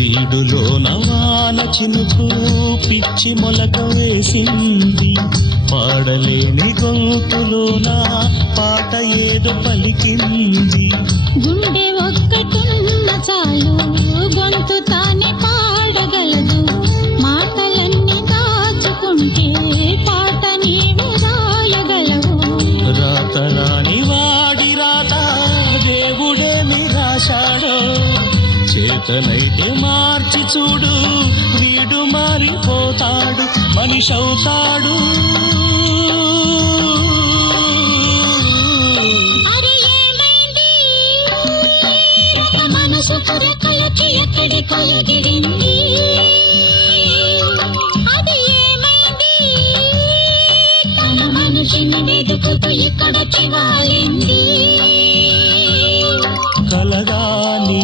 బీడులో నవాన చినుకు పిచ్చి మొలక వేసింది, పాడలేని గొంతులోన పాట ఏదో పలికింది. గుండె ఒక్కటున్న చాలు గొంతు తానే పాడగలదు, మాటలన్నీ దాచుకుంటే పాట నీవే రాయగలవు. రాత రాని వాడి రాత దేవుడేమి రాశాడో, చేతనైతే మార్చి చూడు వీడు మారిపోతాడు, మనిషి అవుతాడు. మనసు కొరకలకి ఎక్కడికో ఎగిరింది, అది ఏమైంది? తన మనిషిని వెతుకుతూ ఇక్కడొచ్చి వాలింది. కలగాని